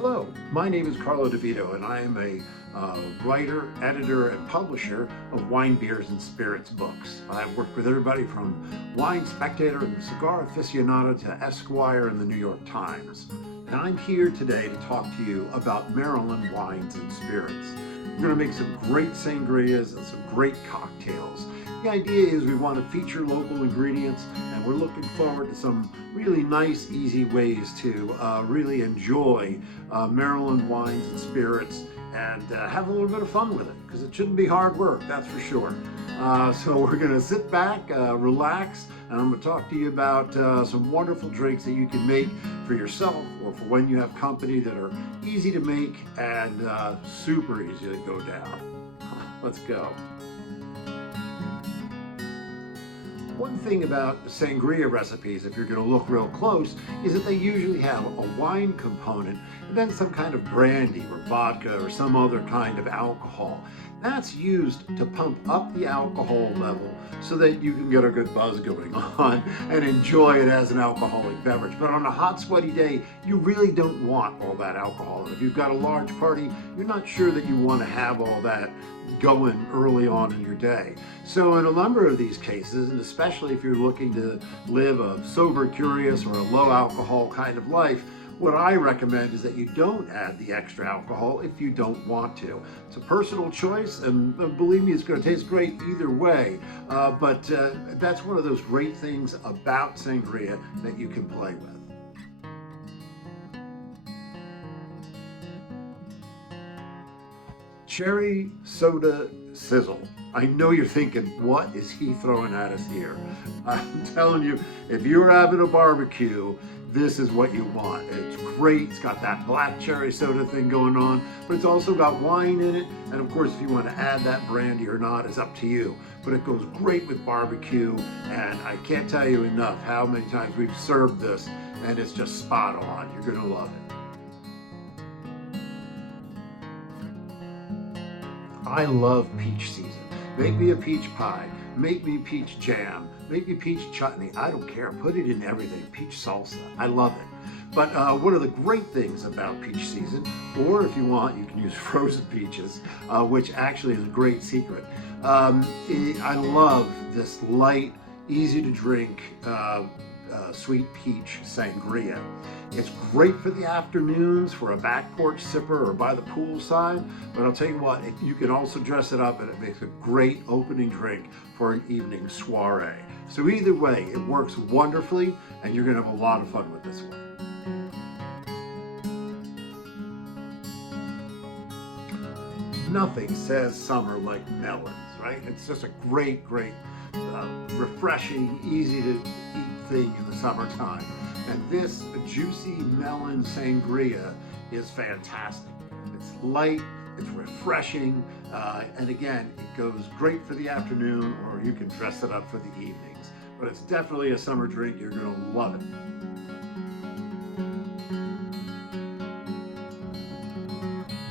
Hello, my name is Carlo Devito, and I am a writer, editor, and publisher of wine, beers, and spirits books. I've worked with everybody from Wine Spectator and Cigar Aficionado to Esquire and the New York Times. And I'm here today to talk to you about Maryland wines and spirits. We're going to make some great sangrias and some great cocktails. The idea is we want to feature local ingredients, and we're looking forward to some really nice, easy ways to really enjoy Maryland wines and spirits and have a little bit of fun with it, because it shouldn't be hard work, that's for sure. So we're going to sit back, relax, and I'm going to talk to you about some wonderful drinks that you can make for yourself or for when you have company that are easy to make and super easy to go down. Let's go. One thing about sangria recipes, if you're going to look real close, is that they usually have a wine component and then some kind of brandy or vodka or some other kind of alcohol. That's used to pump up the alcohol level so that you can get a good buzz going on and enjoy it as an alcoholic beverage. But on a hot, sweaty day, you really don't want all that alcohol. And if you've got a large party, you're not sure that you want to have all that going early on in your day. So in a number of these cases, and especially if you're looking to live a sober, curious, or a low alcohol kind of life, what I recommend is that you don't add the extra alcohol if you don't want to. It's a personal choice, and believe me, it's going to taste great either way. But that's one of those great things about sangria that you can play with. Cherry soda sizzle. I know you're thinking, what is he throwing at us here? I'm telling you, if you're having a barbecue, this is what you want. It's great. It's got that black cherry soda thing going on, but it's also got wine in it. And of course, if you want to add that brandy or not is up to you. But it goes great with barbecue, and I can't tell you enough how many times we've served this, and it's just spot on. You're going to love it. I love peach season. Make me a peach pie, make me peach jam, make me peach chutney. I don't care, put it in everything. Peach salsa, I love it. But one of the great things about peach season, or if you want, you can use frozen peaches, which actually is a great secret. I love this light, easy to drink, sweet peach sangria. It's great for the afternoons, for a back porch sipper or by the poolside, but I'll tell you what, you can also dress it up and it makes a great opening drink for an evening soiree. So either way, it works wonderfully, and you're going to have a lot of fun with this one. Nothing says summer like melons, right? It's just a great, refreshing, easy to eat thing in the summertime. And this juicy melon sangria is fantastic. It's light, it's refreshing, and again, it goes great for the afternoon, or you can dress it up for the evenings. But it's definitely a summer drink. You're going to love it.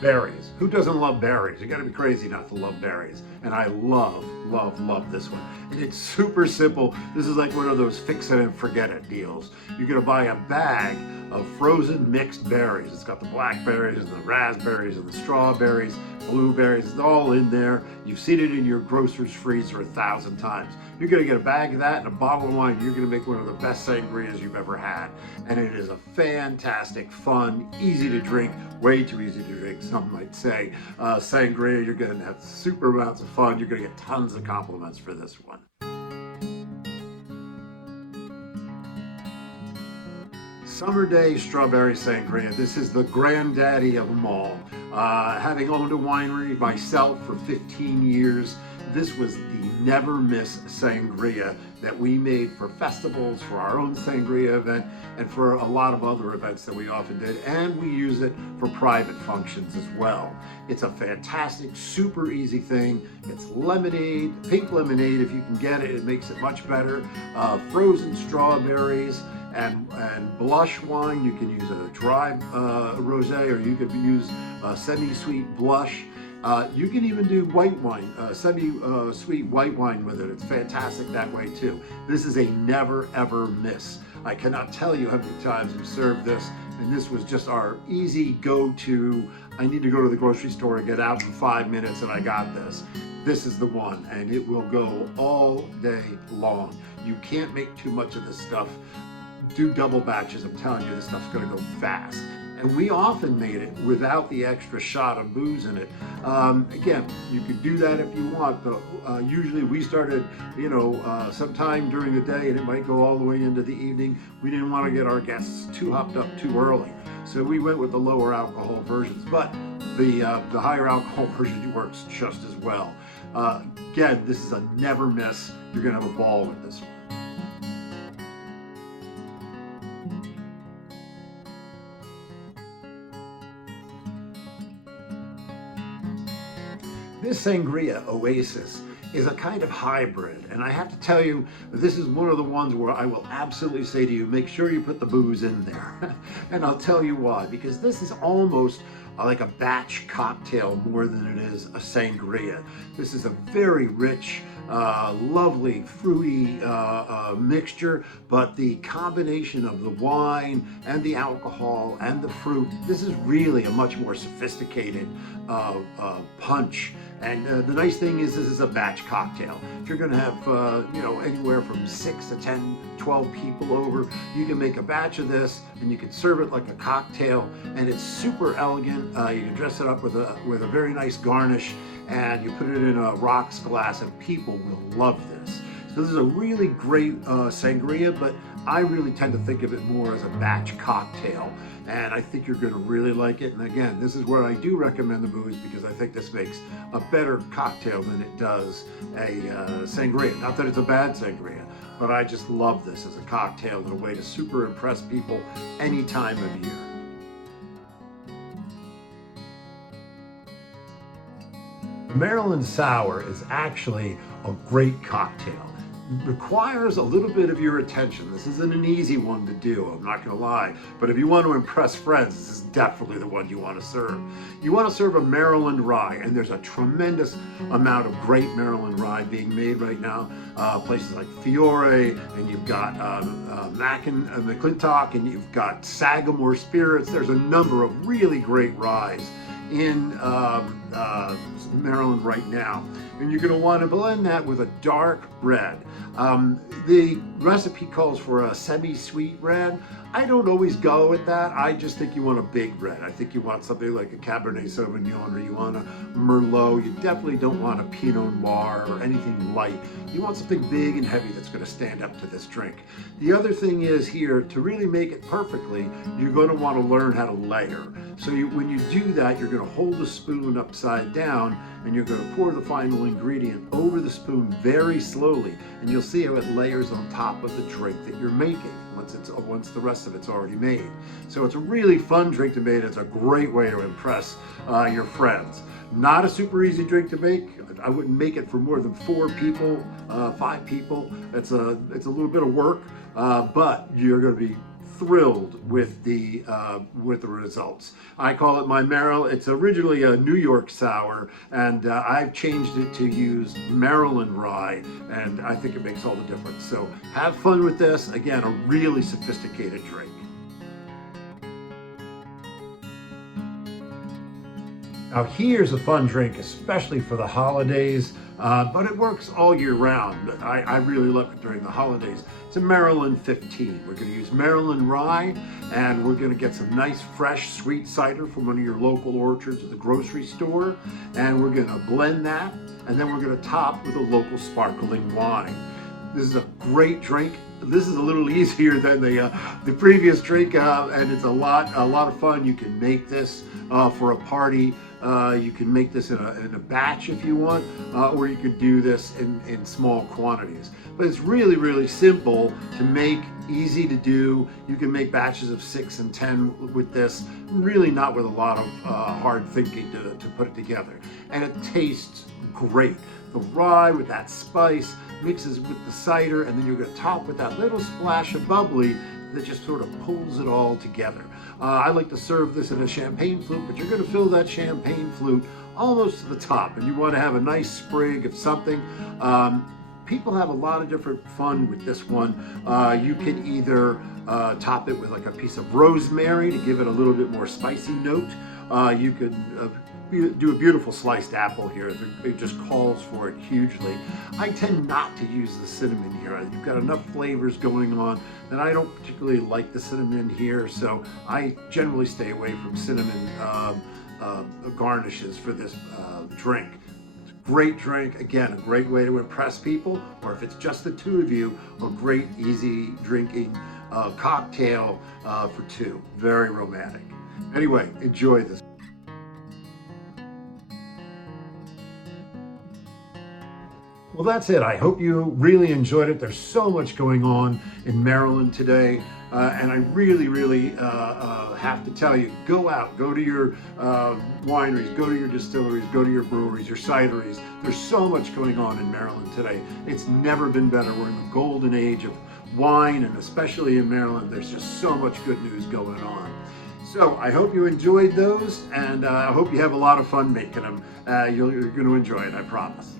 Berries. Who doesn't love berries? You got to be crazy not to love berries. And I love this one. And it's super simple. This is like one of those fix it and forget it deals. You're going to buy a bag of frozen mixed berries. It's got the blackberries and the raspberries and the strawberries, blueberries, it's all in there. You've seen it in your grocer's freezer 1,000 times. You're going to get a bag of that and a bottle of wine. You're going to make one of the best sangrias you've ever had. And it is a fantastic, fun, easy to drink, way too easy to drink, some might say. Sangria, you're going to have super amounts of fun. You're going to get tons of compliments for this one. Summer Day Strawberry Sangria. This is the granddaddy of them all. Having owned a winery myself for 15 years, this was the never miss sangria that we made for festivals, for our own sangria event, and for a lot of other events that we often did. And we use it for private functions as well. It's a fantastic, super easy thing. It's lemonade, pink lemonade if you can get it. It makes it much better. Frozen strawberries, and blush wine. You can use a dry rosé, or you could use a semi-sweet blush. You can even do white wine, semi-sweet white wine with it. It's fantastic that way too. This is a never ever miss. I cannot tell you how many times we've served this and this was just our easy go-to. I need to go to the grocery store and get out for 5 minutes and I got this. This is the one, and it will go all day long. You can't make too much of this stuff. Do double batches. I'm telling you, this stuff's gonna go fast. And we often made it without the extra shot of booze in it. Again, you could do that if you want, but usually we started, sometime during the day, and it might go all the way into the evening. We didn't want to get our guests too hopped up too early, so we went with the lower alcohol versions. But the higher alcohol version works just as well. Again, this is a never miss. You're gonna have a ball with this one. This Sangria Oasis is a kind of hybrid, and I have to tell you, this is one of the ones where I will absolutely say to you, make sure you put the booze in there. And I'll tell you why, because this is almost like a batch cocktail more than it is a sangria. This is a very rich, lovely, fruity mixture, but the combination of the wine and the alcohol and the fruit, this is really a much more sophisticated punch. And the nice thing is this is a batch cocktail. If you're gonna have, anywhere from 6 to 10, 12 people over, you can make a batch of this and you can serve it like a cocktail, and it's super elegant. You can dress it up with a very nice garnish, and you put it in a rocks glass and people will love this. So this is a really great sangria, but I really tend to think of it more as a batch cocktail, and I think you're gonna really like it. And again, this is where I do recommend the booze, because I think this makes a better cocktail than it does a sangria. Not that it's a bad sangria, but I just love this as a cocktail and a way to super impress people any time of year. Maryland Sour is actually a great cocktail. It requires a little bit of your attention. This isn't an easy one to do, I'm not gonna lie, but if you want to impress friends, this is definitely the one you want to serve. You want to serve a Maryland rye, and there's a tremendous amount of great Maryland rye being made right now. Places like Fiore, and you've got McClintock, and you've got Sagamore Spirits. There's a number of really great ryes in Maryland right now, and you're going to want to blend that with a dark red. The recipe calls for a semi-sweet red. I don't always go with that. I just think you want a big red. I think you want something like a Cabernet Sauvignon, or you want a Merlot. You definitely don't want a Pinot Noir or anything light. You want something big and heavy that's going to stand up to this drink. The other thing is here, to really make it perfectly, you're going to want to learn how to layer. So when you do that, you're going to hold the spoon upside down, and you're going to pour the final ingredient over the spoon very slowly, and you'll see how it layers on top of the drink that you're making once the rest of it's already made. So it's a really fun drink to make. It's a great way to impress your friends. Not a super easy drink to make. I wouldn't make it for more than 4 people, 5 people. It's a little bit of work, but you're going to be thrilled with the results. I call it my Maryland. It's originally a New York sour, and I've changed it to use Maryland rye, and I think it makes all the difference. So have fun with this. Again, a really sophisticated drink. Now here's a fun drink, especially for the holidays, but it works all year round. I really love it during the holidays. It's a Maryland 15. We're going to use Maryland rye, and we're going to get some nice fresh sweet cider from one of your local orchards at the grocery store, and we're going to blend that, and then we're going to top with a local sparkling wine. This is a great drink. This is a little easier than the previous drink, and it's a lot of fun. You can make this for a party. You can make this in a batch if you want, or you could do this in small quantities. But it's really, really simple to make, easy to do. You can make batches of 6 and 10 with this, really not with a lot of hard thinking to put it together. And it tastes great. The rye with that spice mixes with the cider, and then you're going to top with that little splash of bubbly that just sort of pulls it all together. I like to serve this in a champagne flute, but you're going to fill that champagne flute almost to the top, and you want to have a nice sprig of something. people have a lot of different fun with this one. You can either top it with like a piece of rosemary to give it a little bit more spicy note. You could do a beautiful sliced apple here. It just calls for it hugely. I tend not to use the cinnamon here. You've got enough flavors going on that I don't particularly like the cinnamon here, so I generally stay away from cinnamon garnishes for this drink. Great drink, again, a great way to impress people, or if it's just the two of you, a great easy drinking cocktail for two. Very romantic. Anyway, enjoy this. Well, that's it. I hope you really enjoyed it. There's so much going on in Maryland today. And I really have to tell you, go out, go to your wineries, go to your distilleries, go to your breweries, your cideries. There's so much going on in Maryland today. It's never been better. We're in the golden age of wine, and especially in Maryland, there's just so much good news going on. So I hope you enjoyed those, and I hope you have a lot of fun making them. You're going to enjoy it, I promise.